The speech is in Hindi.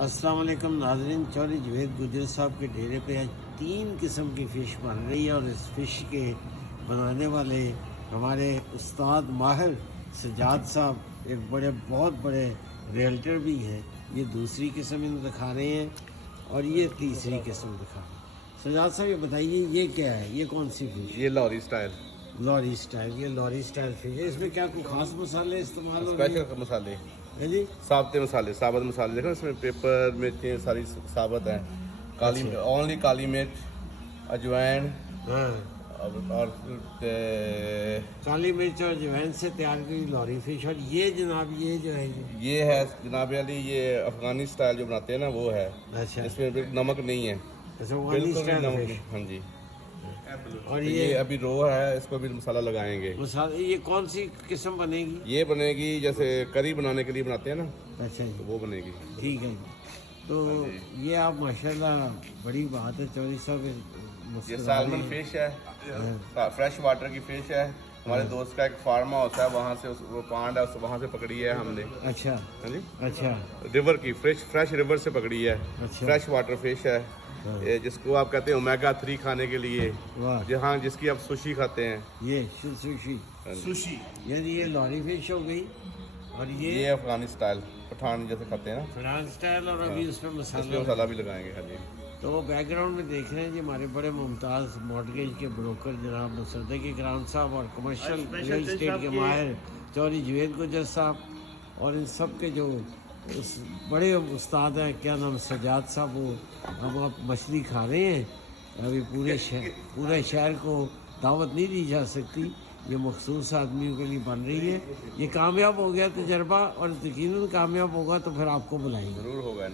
अस्सलाम वालेकुम नाज़रीन। चौधरी जवेद गुजर साहब के डेरे पे आज 3 किस्म की फ़िश बन रही है और इस फ़िश के बनाने वाले हमारे उस्ताद माहिर सजाद साहब एक बहुत बड़े रियल्टर भी हैं। ये दूसरी किस्म इन्हें दिखा रहे हैं और ये तीसरी किस्म दिखा रहे हैं। सजाद साहब ये बताइए ये क्या है, ये कौन सी फ़िश? ये लॉरी स्टाइल। लॉरी स्टाइल, ये लॉरी स्टाइल फ़िश है। इसमें क्या कोई ख़ास मसाले इस्तेमाल हो रहे हैं? स्पेशल मसाले है जी, साबुत मसाले, साबुत मसाले देखो इसमें पेपर मिर्चें सारी साबुत हैं। काली ओनली काली मिर्च, अजवाइन हाँ। और काली मिर्च और अजवाइन से तैयार की लॉरी फिश। और ये जनाब ये जो है ये है जनाब अली, ये अफगानी स्टाइल जो बनाते हैं ना वो है। अच्छा, इसमें बिल्कुल नमक नहीं है, अच्छा बिल्कुल भी नमक फिश। नहीं। हाँ जी। और तो ये अभी रो है, इसको भी मसाला लगाएंगे। मसाला ये कौन सी किस्म बनेगी? ये बनेगी जैसे करी बनाने के लिए बनाते हैं ना, अच्छा जी, तो वो बनेगी। ठीक है जी। तो ये आप माशाल्लाह बड़ी बात है चौधरी साहब। ये सैल्मन फिश है, फ्रेश वाटर की फिश है। हमारे दोस्त का एक फार्म हाउस है, वहाँ से वो पांड है, वहाँ से पकड़ी है हमने। अच्छा, हाँ जी, अच्छा, रिवर की फ्रेश रिवर से पकड़ी है। अच्छा। फ्रेश वाटर फिश है, ये जिसको आप कहते हैं ओमेगा 3 खाने के लिए, वाह, जहाँ जिसकी आप सुशी खाते हैं। ये सुशी यानी ये लॉरी फिश हो गई। और ये अफगानी स्टाइल पठान जैसे खाते हैं ना, फ्रांस स्टाइल। और अभी उसमें इसमें मसाला भी लगाएंगे। हाँ जी। तो वो बैकग्राउंड में देख रहे हैं जी हमारे बड़े मुमताज़ मॉर्टगेज के ब्रोकर जनाब मुसद्दक इकराम साहब और कमर्शियल रियल एस्टेट के माहिर चौधरी जवेद गुजर साहब और इन सब के जो उस बड़े उस्ताद हैं, क्या नाम, सजाद साहब। वो अब आप मछली खा रहे हैं। अभी पूरे शहर को दावत नहीं दी जा सकती, ये मखसूस आदमियों के लिए बन रही है। ये कामयाब हो गया तजर्बा और यकीनन कामयाब होगा तो फिर आपको बुलाएंगे। ज़रूर होगा।